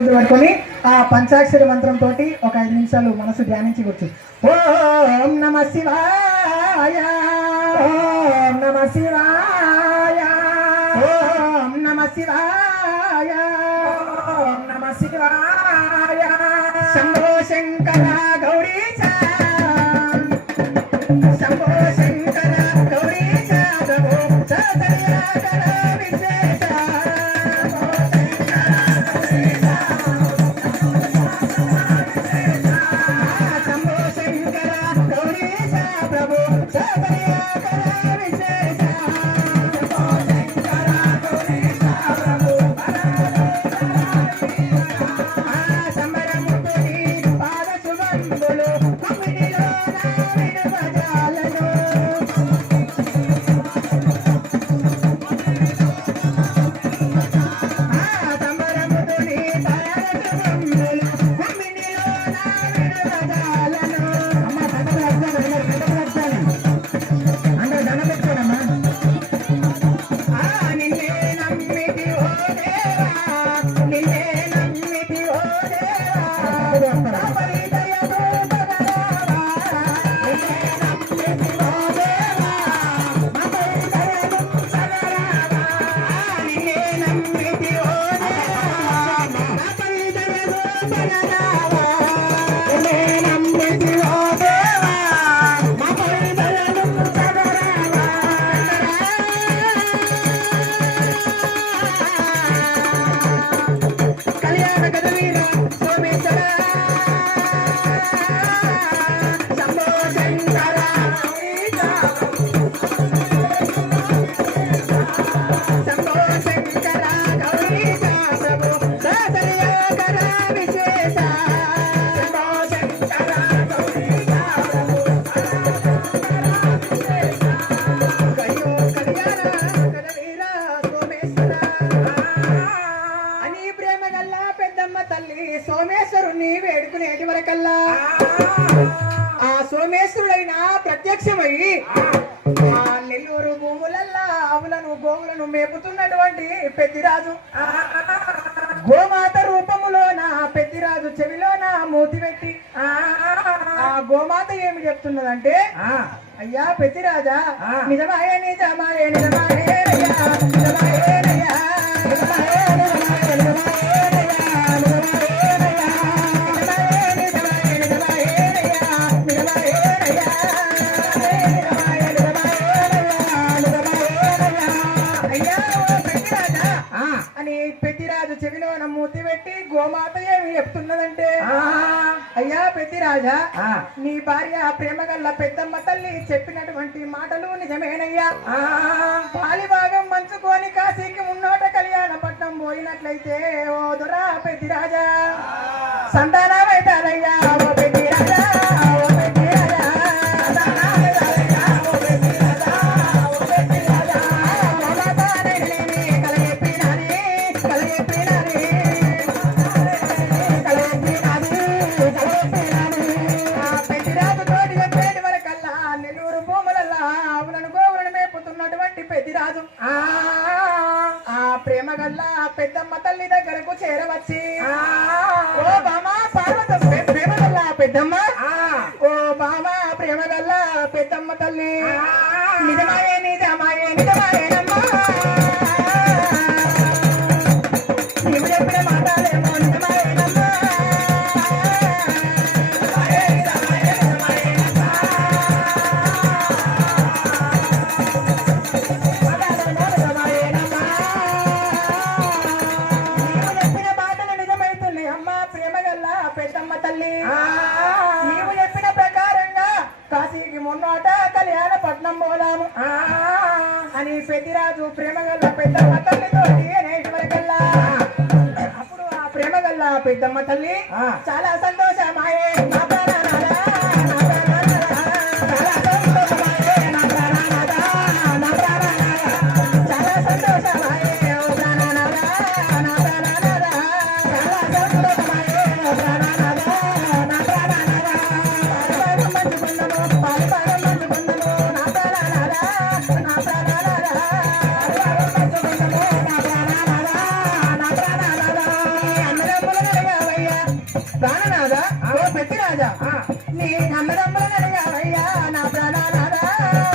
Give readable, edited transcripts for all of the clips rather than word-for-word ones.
పట్టుకొని ఆ పంచాక్షరి మంత్రం తోటి ఒక 5 నిమిషాలు మనసు ధ్యానించవచ్చు. ఓం నమ శివాయ, ఓం నమ శివాయ, ఓం నమ శివాయ, ఓం నమ శివాయ. శంభో శంకర గౌరీశ, శంభో శంకర గౌరీశ, ప్రభో సదయాకర విశేష. సోమేశ్వరుణ్ణి వేడుకునేటి వరకల్లా ఆ సోమేశ్వరుడైన ప్రత్యక్షమై ఆ నెల్లూరు భూములల్లా ఆవులను గోవులను మేపుతున్నటువంటి పెద్దిరాజు గోమాత రూపములోన పెద్దిరాజు చెవిలోన మూతి పెట్టి ఆ గోమాత ఏమి చెప్తున్నదంటే, అయ్యా పెద్దిరాజా, నిజమాయే నిజమాయే నిజమాయే నిజమాయే అని పెద్దిరాజు చెవిలో మూతి పెట్టి గోమాత ఏమి చెప్తున్నదంటే, అయ్యా పెద్దిరాజా, నీ భార్య ప్రేమగల్ల పెద్దమ్మ తల్లి చెప్పినటువంటి మాటలు నిజమేనయ్యా. పాలి భాగం మంచుకొని కాశీకి మున్నోట కళ్యాణపట్నం పోయినట్లయితే ఓ దొరా పెద్దిరాజా సంతానమైతారయ్యా. ఓ పెద్దిరాజా, ఓ పెద్దిరాజా, పెద్దిరాజు ఆ ప్రేమగల్ల పెద్దమ్మ తల్లి దగ్గరకు చేరవచ్చి, ఓ బామా పార్వతమ్మ ప్రేమగల్ల పెద్దమ్మ, ఓ బామా ప్రేమగల్ల పెద్దమ్మ తల్లి, నిజమాయే నిజమాయే నిజమాయేనమ్మా, నీవు చెప్పిన మాటలేమో నిజమాయేనమ్మా. నీవు చెప్పిన ప్రకారంగా కాశీకి మొన్నోట కళ్యాణపట్నం పోదాము అని పెద్దిరాజు ప్రేమగల్ల పెద్దమ్మ తల్లితో నేటివరకల్లా. అప్పుడు ఆ ప్రేమగల్ల పెద్దమ్మ తల్లి చాలా సంతోషమాయే, నా ప్రాణనాథ, నా ప్రాణనాథ, చాలా సంతోషమాయే, నా ప్రాణనాథ, నా ప్రాణనాథ, చాలా సంతోషమాయే, ఓ ప్రాణనాథ, నా ప్రాణనాథ, చాలా సంతోషమాయే, ఓ ప్రాణనాథ, నా ప్రాణనాథ, పాలుభాగం పంచుకున్నాము, పాలుభాగం పంచుకున్నాము, నా ప్రాణనాథ, నా ప్రాణనాథ, పాలుభాగం పంచుకున్నాము, నా ప్రాణనాథ, నా ప్రాణనాథ, అందరం ప్రాణనాథ ఓ పెద్దిరాజా నీ అన్నదమ్ములను అడిగావయ్యా నా ప్రాణనాథ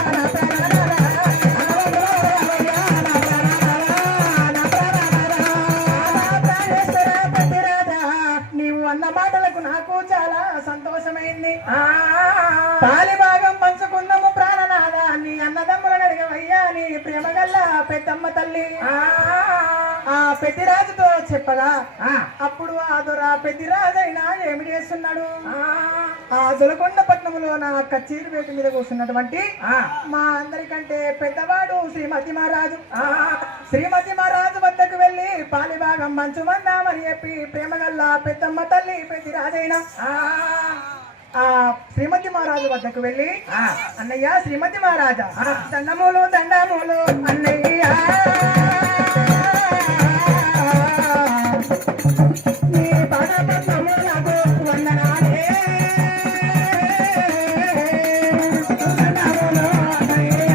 నా ప్రాణనాథ నీవు అన్న మాటలకు నాకు చాలా సంతోషమైంది పాలిభాగం పంచుకున్నాము ప్రాణనాథ నీ అన్నదమ్ములను అడిగవయ్యా నీ ప్రేమ గల్ల పెద్దమ్మ తల్లి ఆ పెద్దిరాజుతో చెప్పగా అప్పుడు ఆ దొర పెద్దిరాజైనా ఏమి చేస్తున్నాడు ఆ దొలకొండ పట్నంలో నా కచేరి వేటు మీద కూర్చున్నటువంటి మా అందరికంటే పెద్దవాడు శ్రీమతి మహారాజు శ్రీమతి మహారాజు వద్దకు వెళ్ళి పాలిభాగం మంచుమందామని చెప్పి ప్రేమగల్ల పెద్దమ్మ తల్లి పెద్దిరాజైనా ఆ శ్రీమతి మహారాజు వద్దకు వెళ్ళి అన్నయ్య శ్రీమతి మహారాజా దండములు దండములు అన్నయ్య నీ పాదపద్మములకు వందనాలే దండములు అన్నయ్య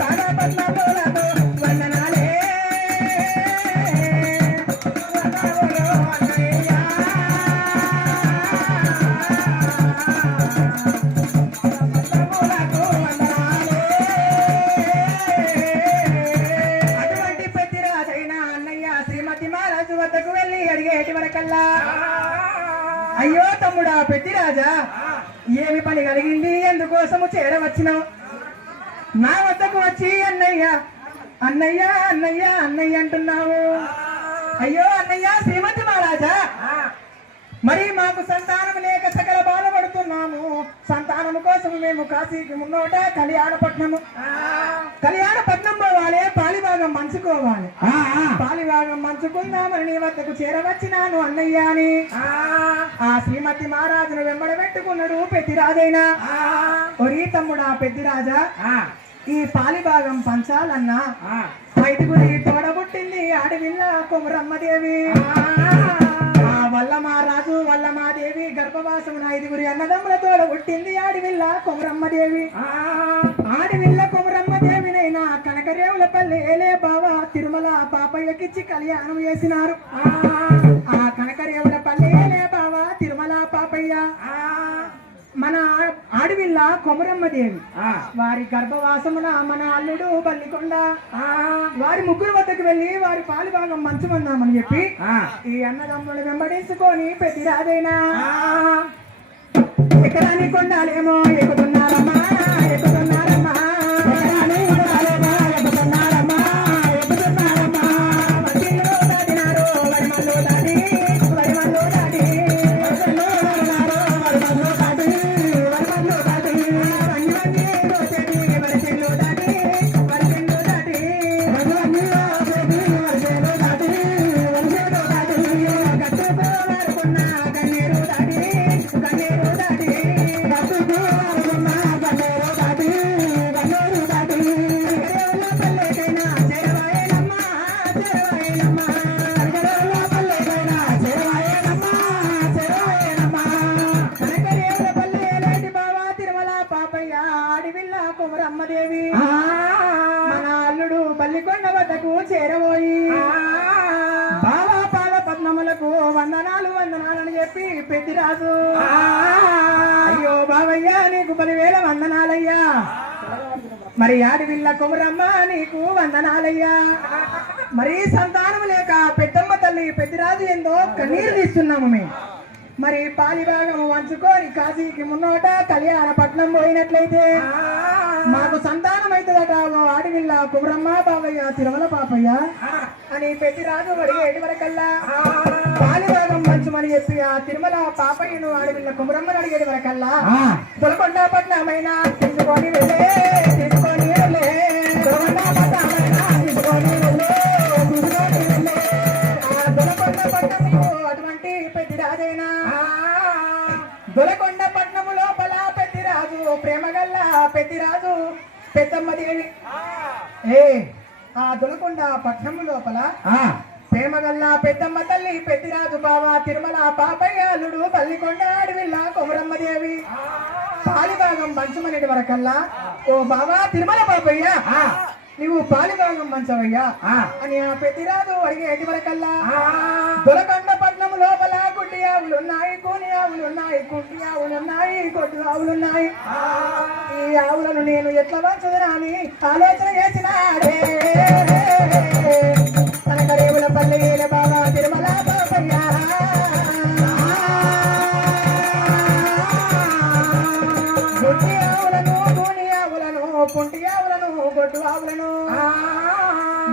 పాదపద్మములకు వందనాలే అయ్యో తమ్ముడా పెద్దిరాజా ఏమి పని కలిగింది ఎందుకోసము చేరవచ్చినావు నా వద్దకు వచ్చి అన్నయ్య అన్నయ్య అన్నయ్య అన్నయ్య అంటున్నావు అయ్యో అన్నయ్య శ్రీమతి మహారాజా మరి మాకు సంతానం లేక సకల బాధపడుతున్నాము సంతానం కోసం మేము కాశీకి మున్నోట కళ్యాణపట్నం పోవాలి పాలిభాగం మంచుకోవాలి పాలిభాగం మంచుకుందామని నీ వద్దకు చేరవచ్చినాను అన్నయ్య అని ఆ శ్రీమతి మహారాజును వెంబడబెట్టుకున్నాడు పెద్దిరాజైనా ఒరి తమ్ముడా పెద్దిరాజా ఈ పాలిభాగం పంచాలన్నా ఐదుగురి తోడబుట్టింది ఆడవిల్ల కొమరమ్మదేవి వల్లమారాజు వల్లమాదేవి గర్భవాసమున ఐదుగురి అన్నదమ్ముల తోడబుట్టింది ఆడివిల్ల కొమరమ్మదేవి ఆడివిల్ల కొమరమ్మదేవినైనా కనకరేవుల పల్లె ఏలే బావ తిరుమల పాపయ్యకిచ్చి కళ్యాణం చేసినారు ఆ కనకరేవుల పల్లె ఏలే బావ తిరుమల పాపయ్య మన ఆడవిల్ల కొమరమ్మదేవి వారి గర్భవాసమున మన అల్లుడు బల్లికొండ వారి ముగ్గురు వద్దకు వెళ్ళి వారి పాలిభాగం మంచుమందామని చెప్పి ఈ అన్నదమ్ములు వెంబడించుకొని పెద్దిరాజైనా ఎకరాని కొండాలేమో ఎక్కుతున్నారమ్మా ఎక్కుతున్నారమ్మా కొమరమ్మదేవి మన అల్లుడు బల్లికొండ వద్దకు చేరబోయి బావా పాద పద్మములకు వందనాలు వందనాలని చెప్పి పెద్దిరాజు అయ్యో బావయ్యా నీకు 10,000 వందనాలయ్యా మరి ఆడివిల్ల కొమరమ్మ నీకు వందనాలయ్యా మరి సంతానం లేక పెద్దమ్మ తల్లి పెద్దిరాజు ఏందో కన్నీరు తీస్తున్నాము మేము మరి పాలిభాగము వంచుకొని కాశీకి మున్నోట కళ్యాణపట్నం పోయినట్లయితే మాకు సంతానం అవుతుందట ఓ ఆడివిల్ల కుమరమ్మ బాబయ్య తిరుమల పాపయ్య అని పెద్దిరాజు అడిగేటి వరకల్లా పాలిభాగం పంచమని చెప్పి ఆ తిరుమల పాపయ్యను ఆడివిల్ల కుమరమ్మను అడిగేటి వరకల్లా దొలకొండ పట్నమైనా తీసుకొని వెళ్ళే తీసుకొని వెళ్ళే దొలకొండ పట్నమైనా తీసుకొని వెళ్ళే తీసుకొని వెళ్ళే ఆ దొలకొండ పట్నంలో అటువంటి పెద్దిరాజైనా దొలకొండ పట్నము లోపల పెద్దిరాజు ప్రేమగల్ల పెద్దిరాజు పెద్దమ్మ దేవి ఆ దొలకొండ పట్నము లోపల ప్రేమగల్ల పెద్దమ్మ తల్లి పెద్దిరాజు బావ తిరుమల పాపయ్యాలుడు పల్లికొండ అడవిల్ల కొమరమ్మ దేవి పాలిభాగం పంచమనేటి వరకల్లా ఓ బావా తిరుమల పాపయ్య నువ్వు పాలిభాగం పంచవయ్యా అని ఆ పెద్దిరాజు అడిగేటి వరకల్లా దొరకండ పట్నం లోపల గుడ్డి ఆవులున్నాయి కూని ఆవులున్నాయి కుంటి ఆవులున్నాయి కొట్టు ఆవులున్నాయి ఈ ఆవులను నేను ఎట్లా పంచుదునా అని ఆలోచన చేసినాడే కనకరేవుల పల్లెల బాబా తిరుమల పాపయ్య గుడ్డి ఆవులను కూని ఆవులను కుంటి ఆవులను గొడ్డు ఆవులను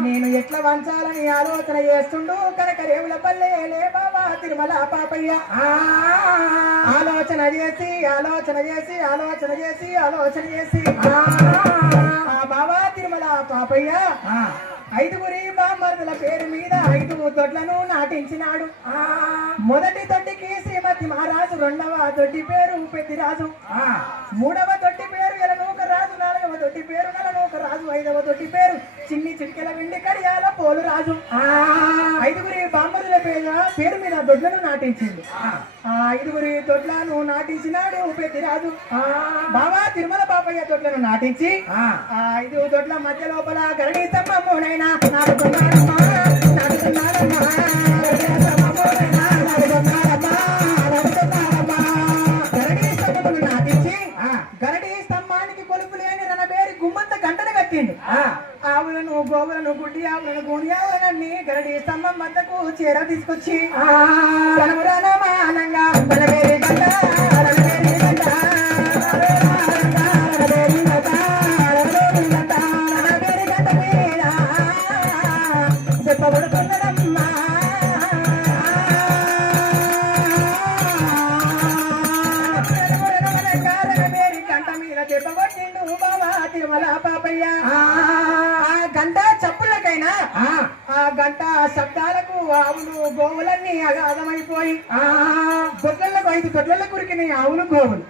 నేను ఎట్లా వంచాలని ఆలోచన చేస్తుండు కనకరేవుల పల్లెలే బాబా తిరుమల పాపయ్య ఆలోచన చేసి ఆలోచన చేసి ఆలోచన చేసి ఆలోచన చేసి ఆ బాబా తిరుమల పాపయ్య ఐదుగురి బామ్మర్దుల పేరు మీద 5 దొడ్లను నాటించినాడు. మొదటి దొడ్డికి శ్రీమతి మహారాజు, రెండవ దొడ్డి పేరు పెద్దిరాజు, మూడవ దొడ్డి పేరు ఎలనూక రాజు, నాలుగవ దొడ్డి పేరు నలనూక రాజు, 5వ దొడ్డి పేరు చిన్ని చిటికెల వెండి కడియాల పోలు రాజు. 5గురి బామ్మర్దుల పేరు మీద దొడ్లను నాటించింది. ఆ 5గురి దొడ్లను నాటించినాడు పెద్దిరాజు. బాబా తిరుమల పాపయ్య దొడ్లను నాటించి ఆ 5 దొడ్ల మధ్య లోపల గరడీ స్తంభమునైనా నాటుకున్నాడమ్మా నాటుకున్నాడమ్మా గరడీ స్తంభమును నాటించి గరడీ స్తంభానికి కొలుపు లేని రణబేరి గుమ్మంత గంటను కట్టిండు. ఆవులను గోవులను గుడ్డి ఆవులను గోని ఆవులనన్నీ గరడీ స్తంభం వద్దకు చేర తీసుకొచ్చి రణమురానంగా రణబేరి గంట రణబేరి గంట చెప్పబడుతున్నదమ్మా గంట మీద చెప్పబట్టిండు బాబా తిరుమల పాపయ్య. ఆ గంట చప్పులకైనా ఆ గంట శబ్దాలకు ఆవులు గోవులన్నీ అగాధమైపోయి దొడ్లకు 5 దొడ్ల కురికిన ఆవులు గోవులు.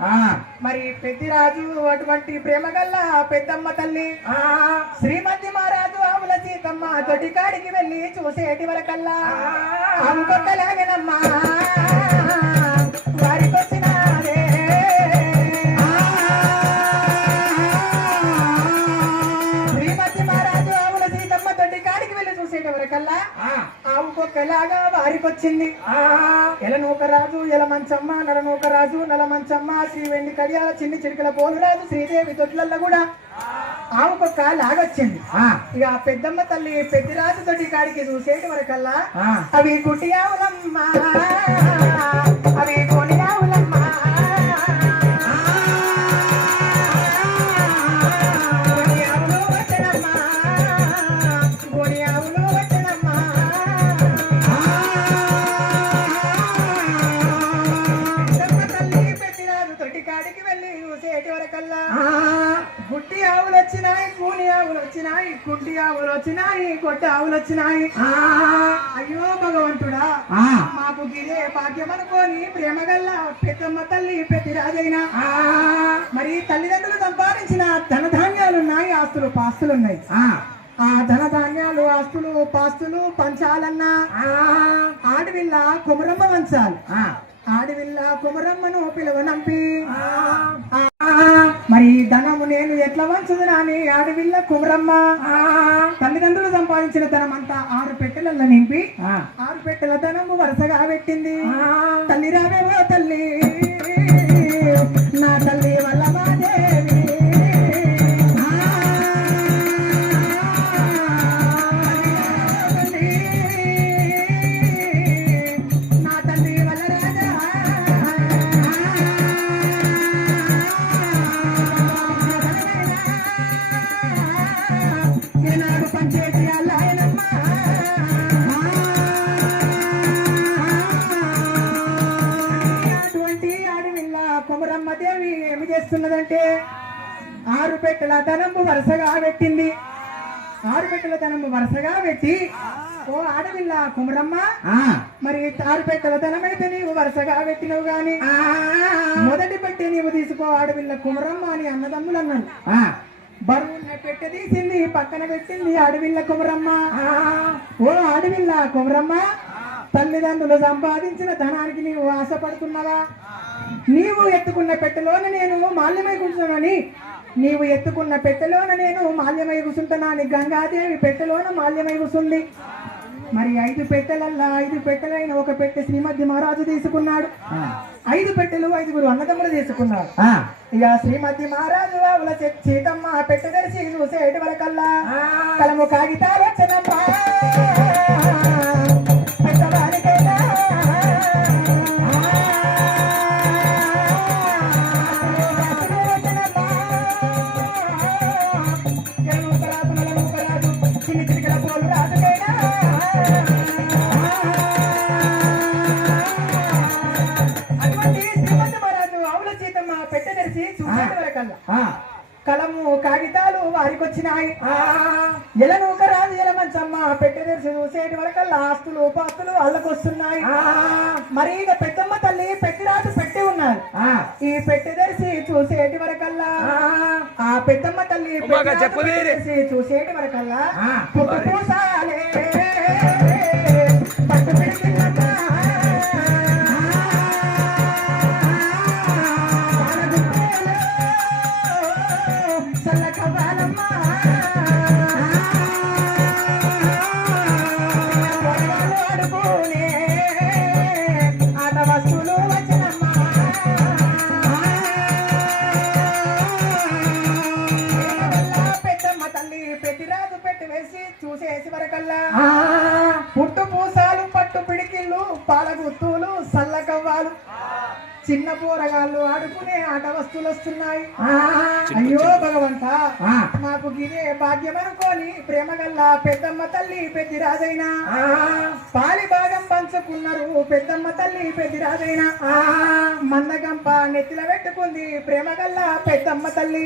మరి పెద్దిరాజు అటువంటి ప్రేమగల్ల పెద్దమ్మ తల్లి శ్రీమతి మహారాజు ఆవుల సీతమ్మ దొడ్డి కాడికి వెళ్ళి చూసేటి వరకల్లా ఆవు కొట్టలాగనమ్మా వారికొచ్చినారే. శ్రీమతి మహారాజు ఆవుల సీతమ్మ దొడ్డి కాడికి వెళ్ళి చూసేటి వరకల్లా ఆవు కొక్కలాగా వారికొచ్చింది. ఎలనూక రాజు ఎలమంచమ్మ, నలనూక రాజు నలమంచమ్మ, శ్రీ వెండి కడియాల చిన్ని చిరికల పోలు రాజు, శ్రీదేవి దొడ్లల్లో కూడా ఆవు కొక్క లాగొచ్చింది. ఇక పెద్దమ్మ తల్లి పెద్దిరాజు దొడ్డి కాడికి చూసేటి వరకల్లా అవి గుడ్డి ఆవులమ్మ అవి కొని ఆవులమ్మ ఆవులు వచ్చనమ్మా గోని ఆవులు వచ్చనమ్మా. తల్లి పెద్దిరాజు దొడ్డి కాడికి వెళ్ళి చూసేటి వరకల్లా గుడ్డి ఆవులు వచ్చినాయి, కూని ఆవులు వచ్చినాయి, కుంటి ఆవులు వచ్చినాయి, కొట్ట ఆవులు వచ్చినాయి. అయ్యో భగవంతుడా మాకు గిరే భాగ్యం అనుకోని ప్రేమగల్ల పెద్దమ్మ తల్లి పెద్దిరాజైనా మరి తల్లిదండ్రులు సంపాదించిన ధనధాన్యాలున్నాయి, ఆస్తులు పాస్తులున్నాయి. ఆ ధనధాన్యాలు ఆస్తులు పాస్తులు పంచాలన్నా ఆడవిల్ల కొమరమ్మ వంచాలి. ఆడవిల్ల కొమరమ్మను పిలువనంపి మరి ధనము నేను ఎట్లా వంచుదునా అని ఆడవిల్ల కుమరమ్మ తల్లిదండ్రులు సంపాదించిన ధనం అంతా 6 పెట్టెలలో నింపి 6 పెట్టెల ధనము వరుసగా పెట్టింది. తల్లి రావేవో తల్లి నా తల్లి వల్ల మాదేవి నా తల్లి వల్ల రాజా పంచేటి అల్లాయనమ్మ. అటువంటి ఆడవిల్ల కొమరమ్మ దేవి ఏమి చేస్తున్నదంటే 6 పెట్టెల ధనము వరుసగా పెట్టింది. 6 పెట్టెల ధనము వరుసగా పెట్టి ఓ ఆడవిల్ల కుమరమ్మ మరి 6 పెట్టెల ధనమైతే నీవు వరుసగా పెట్టినవు గాని మొదటి పెట్టె నీవు తీసుకో ఆడవిల్ల కుమరమ్మ అని అన్నదమ్ములు అన్నారు. బరువున్న పెట్టె తీసింది పక్కన పెట్టింది అడవిల్ల కుమరమ్మ. ఓ అడవిల్ల కుమరమ్మ, తల్లిదండ్రులు సంపాదించిన ధనానికి నీవు ఆశపడుతున్నావా? నీవు ఎత్తుకున్న పెట్టెలోన నేను మాల్యమై కూర్చున్నానని, నీవు ఎత్తుకున్న పెట్టెలోన నేను మాల్యమై కూర్చుంటున్నాను. గంగాదేవి పెట్టెలోన మాల్యమై కూర్చుంది. మరి 5 పెట్టెలల్లా 5 పెట్టెలైన ఒక పెట్టె శ్రీమతి మహారాజు తీసుకున్నాడు. 5 పెట్టెలు 5 అన్నదమ్ములు తీసుకున్నాడు. ఇక శ్రీమతి మహారాజు ఆవుల సీతమ్మ పెట్టె తెరిచి చూసేటి వరకల్లా కలము కాగితాలు వచ్చనమ్మా పెట్టవానికైనా చిన్ని చిరికల పోలు రాజుకైనా కలము కాగితాలు వారికొచ్చినాయి. ఎలనూక రాదు ఎలమంచమ్మ పెట్టె తెరిచి చూసేటి వరకల్లా ఆస్తులు పాస్తులు వాళ్ళకొస్తున్నాయి. మరి ఇక పెద్దమ్మ తల్లి పెట్టిరాజు పెట్టి ఉన్నారు. ఈ పెట్టె తెరిచి చూసేటి వరకల్లా ఆ పెద్దమ్మ తల్లి తెరిచి చూసేటి వరకల్లా పుట్టు పూసాలే పట్టు పెడుతున్నమ్మ ఆట వస్తువులు వచ్చినమ్మా పెద్దమ్మ తల్లి పెట్టిరాజు పెట్టి వేసి చూసేసి వరకల్లా పుట్టు పూసాలు పట్టు పిడికిళ్ళు పాలగుత్తులు సల్లకవ్వాలు చిన్న పోరగాళ్ళు ఆడుకునే ఆట వస్తువులు వస్తున్నాయి. అయ్యో భగవంత, మాకు ఇదే భాగ్యం అనుకోని ప్రేమగల్ల పెద్దమ్మ తల్లి పెద్దిరాజైనా పాలి భాగం పంచుకున్నారు. పెద్దమ్మ తల్లి పెద్దిరాజైనా మందగంప నెత్తిల పెట్టుకుంది ప్రేమగల్ల పెద్దమ్మ తల్లి.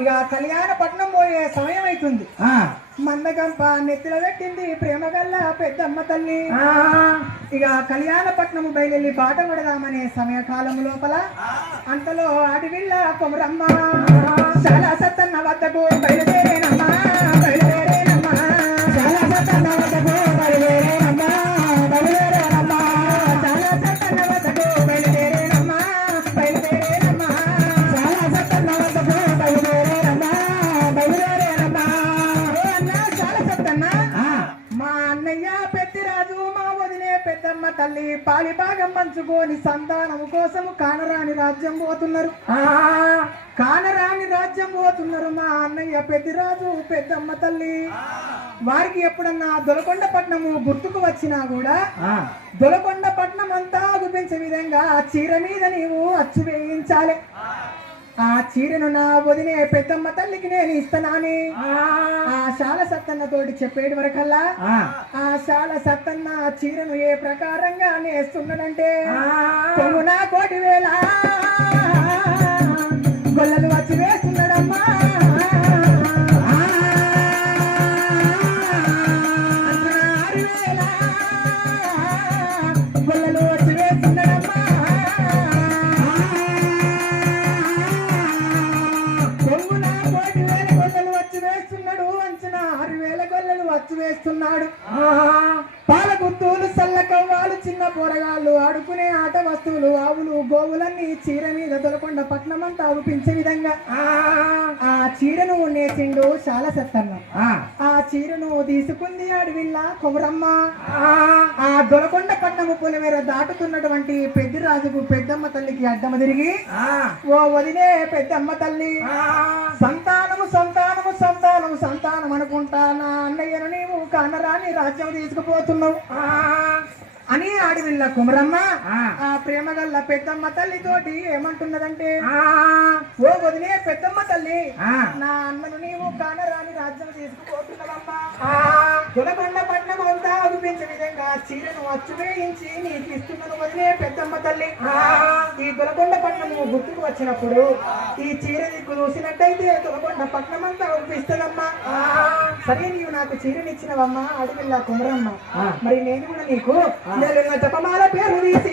ఇక కళ్యాణపట్నం పోయే సమయం అవుతుంది. మందగంప నెత్తిల పెట్టింది ప్రేమగల్ల పెద్దమ్మ తల్లి. ఇక కళ్యాణపట్నం బయలుదేరి బాట పడదామనే సమయకాలం లోపల అంతలో అడవిల్ల కుమరమ్మ చాలా సత్తన్న వద్దకు బయలుదేరేనమ్మా బయలుదేరేనమ్మా చాలా సత్తన్న వద్దకు బయలుదేరేనమ్మా బయలుదేరేనమ్మా చాలా సత్తన్న వద్దకు బయలుదేరేనమ్మా బయలుదేరేనమ్మా చాలా సత్తన్న వద్దకు బయలుదేరేనమ్మా బయలుదేరేనమ్మా. చాలా సత్తన్న మా అన్నయ్య పెద్దిరాజు మా వదిలే పెద్దమ్మ తల్లి పాలి భాగం పంచుకొని సంతానం కోసము కానరాని రాజ్యం పోతున్నారు. కానరాని రాజ్యం పోతున్నారు మా అన్నయ్య పెద్దిరాజు పెద్దమ్మ తల్లి. వారికి ఎప్పుడన్నా దొలకొండ పట్నము గుర్తుకు వచ్చినా కూడా దొలకొండ పట్నం అంతా గుపించే విధంగా చీర మీద నీవు అచ్చు వేయించాలి. ఆ చీరను నా వదినే పెద్దమ్మ తల్లికి నేను ఇస్తానని ఆ శాల సత్తన్న తోటి చెప్పేటి వరకల్లా ఆ శాల సత్తన్న చీరను ఏ ప్రకారంగా నేస్తున్నాడంటే కొంగున 1,000 గొల్లలు వచ్చి వేస్తున్నాడమ్మా. గొల్లలు వచ్చి వేస్తున్నాడమ్మా. కొంగున 1,000 గొల్లలు వచ్చి వేస్తున్నాడు. అంచనా 6,000 గొల్లలు వచ్చి వేస్తున్నాడు. పాలగుత్తులు సల్లకవ్వాలు చిన్న పోరగాళ్ళు ఆడుకునే ఆట వస్తువులు ఆవులు గోవులన్నీ చీర మీద దొలకొండ పట్నం అంతా ఊపించే విధంగా ఆ చీరను నేసిండు చాలా సత్తన్న. ఆ చీరను తీసుకుంది అడవిల్ల కుమరమ్మ. ఆ దొలకొండ పట్నము పొలిమేర దాటుతున్నటువంటి పెద్దిరాజుకు పెద్దమ్మ తల్లికి అడ్డమ తిరిగి ఓ వదిలే పెద్దమ్మ తల్లి, సంతానము సంతానము సంతానము సంతానం అనుకుంటా నా అన్నయ్యను నీవు కానరాని రాజ్యం తీసుకుపోతున్నావు అని అడవిల్ల కుమరమ్మ ఆ ప్రేమగల్ల పెద్దమ్మ తల్లి తోటి ఏమంటున్నదంటే ఓ వదిలే పెద్దమ్మ తల్లి, నా అన్నను నీవు కానరాని రాజ్యం తీసుకుపోతున్నావమ్మా. దొలకొండ పట్నం అంతా అగుపించే విధంగా చీరను అచ్చు వేయించి నీకు ఇస్తున్నాను వదిలే పెద్దమ్మ తల్లి. ఈ దొలకొండ పట్నము గుర్తుకు వచ్చినప్పుడు ఈ చీర నీకు చూసినట్టయితే దొలకొండ పట్నం అంతా అగుపిస్తుందమ్మా. సరే నీవు నాకు చీరనిచ్చినవమ్మా అడవిల్ల కుమరమ్మ, మరి నేను కూడా నీకు జపమాల పేరు తీసి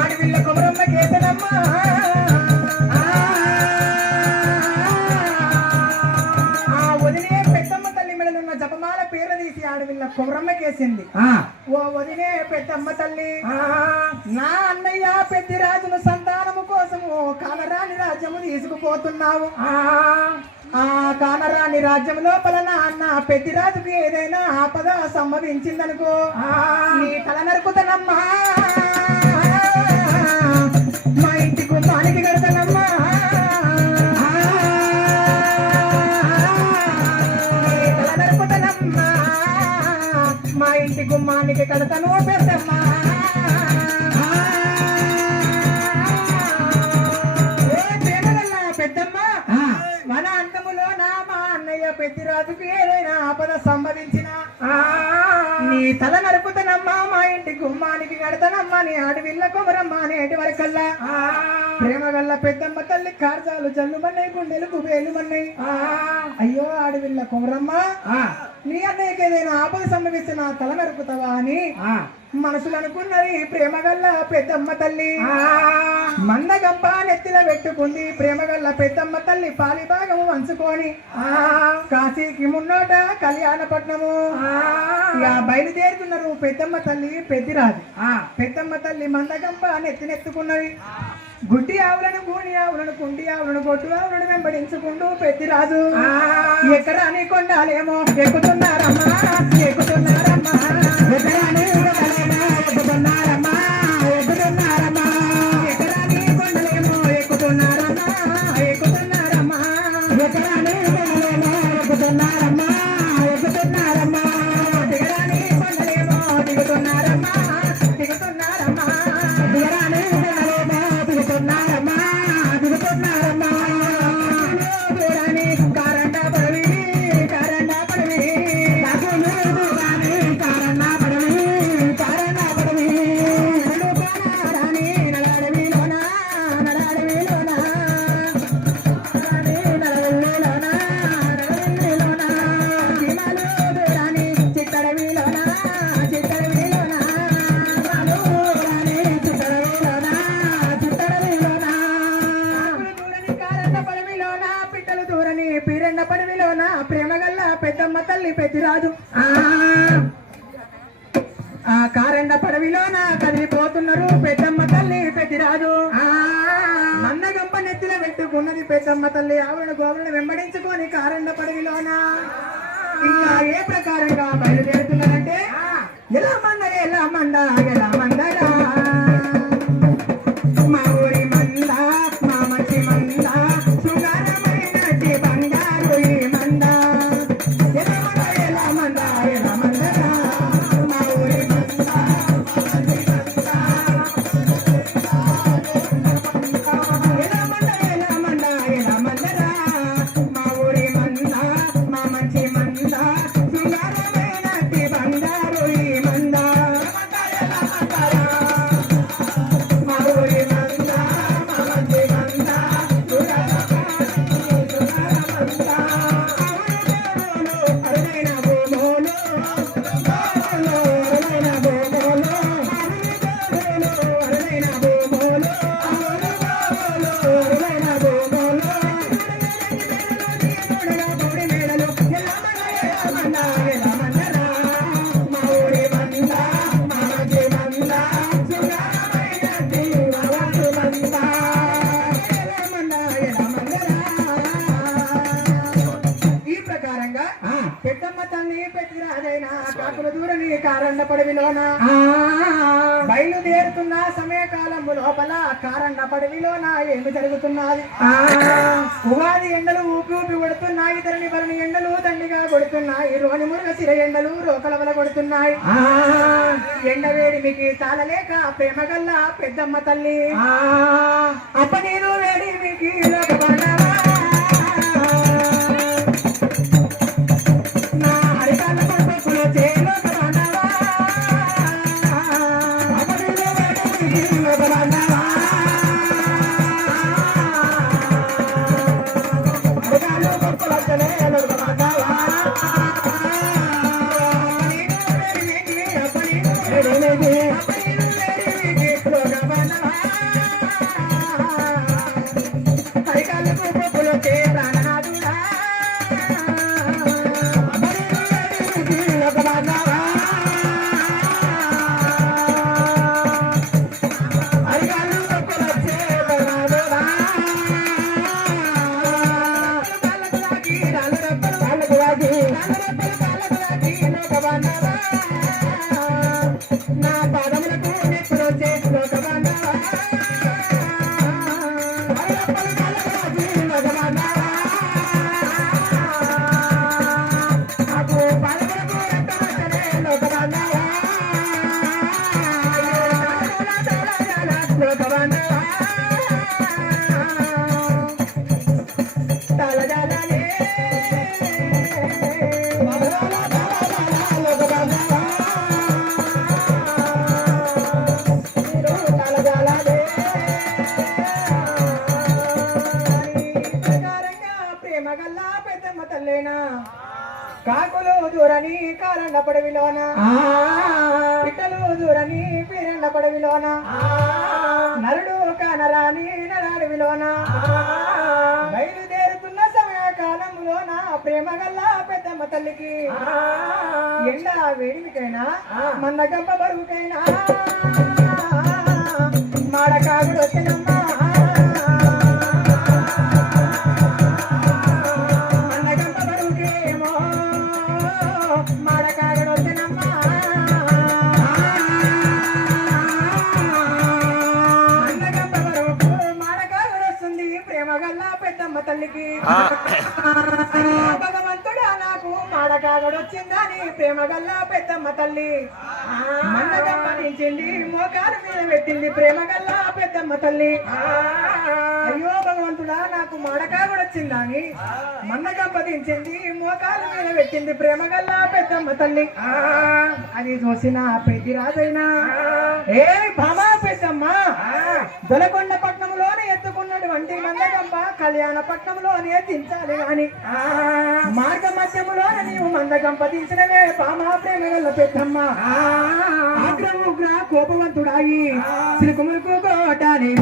అడవిల్ల కుమరమ్మ కేసనమ్మా. కుమరమ్మకేసింది. ఓ వదినే పెద్దమ్మ తల్లి, నా అన్నయ్య పెద్దిరాజును సంతానము కోసము కానరాని రాజ్యము తీసుకుపోతున్నావు. ఆ కానరాని రాజ్యం లోపల నా అన్న పెద్దిరాజుకి ఏదైనా ఆపద సంభవించిందనుకో నీ తల నరుకుతానమ్మా, మా ఇంటి కుటుంబానికి కడతానమ్మా, తల నరుకుతానమ్మా, మా ఇంటి గుమ్మానికి కడతాను పెద్దమ్మా. పెద్దిరాజుకు ఏదైనా ఆపద సంభవించిన నీ తల నరుకుతానమ్మా, మా ఇంటి గుమ్మానికి కడతానమ్మా, నీ అడవిల్ల కొమరమ్మ అనేటి వరకల్లా ప్రేమ గల్ల పెద్దమ్మ తల్లి కార్జాలు జల్లుమన్నాయి, గుండెలు కుబేలుమన్నాయి. అయ్యో అడవిల్ల కొమరమ్మ, నీ అన్నయ్యకి ఏదైనా ఆపద సంభవించిన తల నరుకుతావా అని మనసులు అనుకున్నది ప్రేమగల్ల పెద్దమ్మ తల్లి. మందగంప నెత్తిల పెట్టుకుంది ప్రేమగల్ల పెద్దమ్మ తల్లి, పాలి భాగము వంచుకొని కాశీకి మున్నోట కళ్యాణపట్నము బయలుదేరుతున్నారు పెద్దమ్మ తల్లి పెద్దిరాజు. పెద్దమ్మ తల్లి మందగంప నెత్తినెత్తుకున్నది. గుడ్డి ఆవులను గూని ఆవులను కుండి ఆవులను గొడ్డు ఆవులను వెంబడించుకుంటూ పెద్దిరాజు ఎకరాని కొండాలేమో ఎక్కుతున్నారమ్మా, ఎక్కుతున్నారమ్మా, ఎకరాని ఎక్కుతున్నారమ్మా, ఎక్కుతున్నారమ్మా, ఎకరాని కొండలేమో ఎక్కుతున్నారమ్మా, ఎక్కుతున్నారమ్మా, ఎకరాని కొండలేమో ఎక్కుతున్నారమ్మా, ఎక్కుతున్నారమ్మా, ఎకరాని కొండలేమో దిగుతున్నారమ్మా, దిగుతున్నారమ్మా, ఎకరాని కొండలేమో దిగుతున్నారమ్మా, దిగుతున్నారమ్మా, కారండ పడవి, కారండ పడవి, కారండ పడవి, కారండ పడవి, నడవడిలోన, నడవడిలోన, నడవడిలోన, నడవడిలోన, హిమాలు దూరాని చిత్తడవిలోన, చిత్తడవిలోన, హిమాలు దూరాని చిత్తడవిలోన, చిత్తడవిలోన, దూరని కారండ పడవిలోన, పిట్టలు దూరని పీరెండ పడవిలోన ప్రేమగల్ల పెద్దమ్మ తల్లి పెద్దిరాజు ఆ కారెండ పడవిలోన కదిలిపోతున్నారు పెద్దమ్మ తల్లి పెద్దిరాజు. మందగంప నెత్తిన పెట్టుకున్నది పెద్దమ్మ తల్లి, ఆవులను గోవులను వెంబడించుకొని కారెండ పడవిలోన ఇంకా ఏ ప్రకారంగా బయలుదేరుతున్నారంటే ఎలా మంద, ఎలా మంద, ఎలా మందరా, మా ఊరి మంద, మా మంచి మంద, శృంగారమైనటి బంగారు ఈ మంద, ఎలా మంద, ఎలా మంద, ఎలా మందరా, మా ఊరి మంద, ఎలా మంద, ఎలా మంద, ఎలా మందరా, మా ఊరి మంద, మా మంచి మంద, శృంగారమైనటి బంగారు ఈ మంద, ఎలా మందరా, మా ఊరి మంద, మా మంచి మంద, అరుదైన భూములు, అరుదైన భూములు, అరుదైన భూములు, అరుదైన భూములు, పొడి మేడలు, ఎలా మంద, ఎలా మందరా, మా ఊరి మంద, మా మంచి మంద, శృంగారమైనటి వాసు మంద, ఎలా మంద, ఎలా మందరా. ఈ ప్రకారంగా పెద్దమ్మ తల్లి పెద్దిరాజైన కాకుల దూరని కారండ పడవిలోన బయలుదేరుతున్న సమయకాలము లోపల కారండ పడవిలోన ఏమి జరుగుతున్నది? ఉగాది ఎండలు ఊపి ఊపి కొడుతున్నాయి, ధరణి భరణి ఎండలు దండిగా కొడుతున్నాయి, రోని మురుగ సిర ఎండలు రోకలవల కొడుతున్నాయి. ఎండ వేడిమికి తాళలేక ప్రేమగల్ల పెద్దమ్మ తల్లి అప్పనీరు వేడిమికి లోకబండవా, నా హరికాల కొడుకులు చేలోకబండవా, అప్పనీరు వేడిమికి లోకబండవా, హరికాల కొడుకులు చేలోకబండవా, ప్రాణనాథుడా దూరని కారండ పడవిలోన పిట్టలు దూరని పీరండ పడవిలోన నరుడు కానరాని నరాడవిలోన బయలుదేరుతున్న సమయకాలంలోన ప్రేమ గల్ల పెద్దమ్మ తల్లికి ఎండ వేడికైనా మందగంప బరువుకైనా మాడకాగుడు వచ్చినమ్మా మందగంప బరువుకేమో మాడకాగుడు వచ్చినమ్మా మందగంప బరువుకు మాడకాగుడు వస్తుంది ప్రేమ గల్ల పెద్దమ్మ తల్లికి భగవంతుడా నాకు మాడకాగుడు వచ్చిందని ప్రేమ గల్ల పెద్దమ్మ తల్లి మందగంపదించింది మోకాల మీద పెట్టింది ప్రేమ గల్ల పెద్దమ్మ తల్లి అయ్యో భగవంతుడా నాకు మాడకాగుడు వచ్చిందని మందగంపదించింది మోకాల మీద పెట్టింది ప్రేమ గల్ల పెద్దమ్మ తల్లి అది చూసిన పెద్దిరాజైనా ఏ బామా పెద్దమ్మ దొలకొండ పట్నంలోనే ఎత్తుకున్నటువంటి మందగంప కళ్యాణ పట్నంలోనే దించాలి గాని మార్గ మధ్యములోనే నీవు మందగంప దించినవే బామా ప్రేమ గల్ల పెద్దమ్మ ఆగ్రముగ్ర కోపవంతుడాయి సిరుకుమురుకు కోటాలి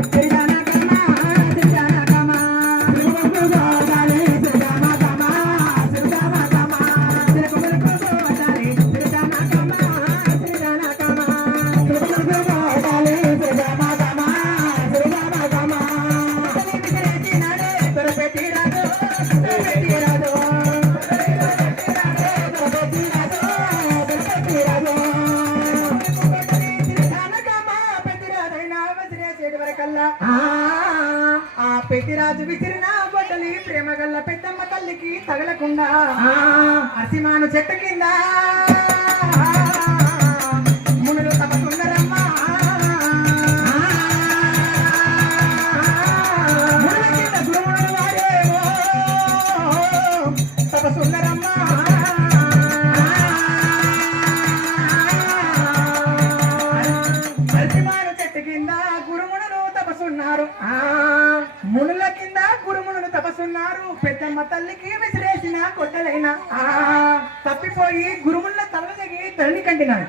ఆ పెద్దిరాజు విసిరిన బొట్టలి ప్రేమ గల్ల పెద్దమ్మ తల్లికి తగలకుండా అసిమాను చెట్టు కింద మునులు తపసుందరమ్మా మునుల కింద గురుమునులు వాడేవో తపసుందరమ్మా మునుల కింద గురుమునులు తపసున్నారు పెద్దమ్మ తల్లికి విసిరేసిన కొట్టలైనా తప్పిపోయి గురుముల తల తెగి తల్లి కంటినాడు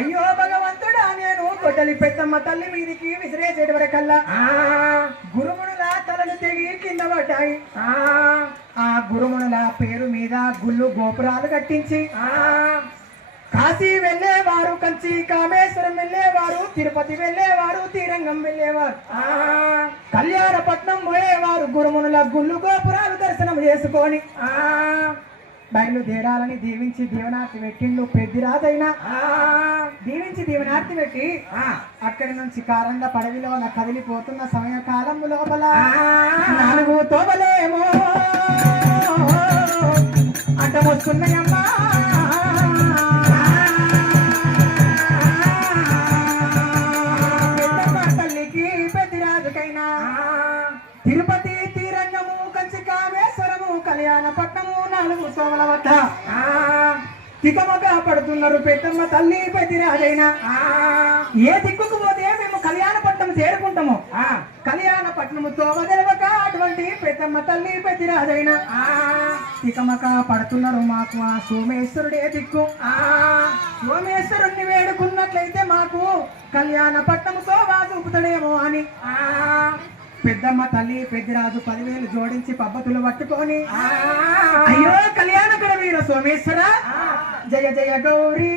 అయ్యో భగవంతుడా నేను కొట్టలి పెద్దమ్మ తల్లి మీదికి విసిరేసేటి వరకల్లా గురుమునుల తలలు తెగి కింద పడ్డాయి ఆ గురుమునుల పేరు మీద గుళ్ళు గోపురాలు కట్టించి కాశీ వెళ్ళేవారు కంచి కామేశ్వరం వెళ్ళేవారు తిరుపతి వెళ్ళేవారు తీరంగం వెళ్ళేవారు కళ్యాణపట్నం పోయేవారు గురుమునుల గుళ్ళు గోపురాలు దర్శనం చేసుకొని బయలుదేరాలని దీవించి దీవనార్తి పెట్టిండు పెద్దిరాజైనా దీవించి దీవనార్తి పెట్టి అక్కడి నుంచి కారండ పడవిలో కదిలిపోతున్న సమయకాలం లోపల 4 తోవలేమో అడ్డం వస్తున్నాయమ్మా తిరుపతి తీరంగము కంచి కామేశ్వరము కళ్యాణపట్నము 4 తోవల వద్ద తికమక పడుతున్నారు పెద్దమ్మ తల్లి పెద్దిరాజైనా ఏ దిక్కుకు పోతే మేము కళ్యాణపట్నం చేరుకుంటాము కళ్యాణపట్నము తోవ తెలవక అటువంటి పెద్దమ్మ తల్లి పెద్దిరాజైనా తికమక పడుతున్నారు మాకు ఆ సోమేశ్వరుడే దిక్కు సోమేశ్వరుణ్ణి వేడుకున్నట్లయితే మాకు కళ్యాణపట్నము తోవ చూపుతాడేమో అని పెద్దమ్మ తల్లి పెద్దిరాజు 10,000 జోడించి పబ్బతులు పట్టుకొని అయ్యో కళ్యాణకర వీర సోమేశ్వర జయ జయ గౌరీ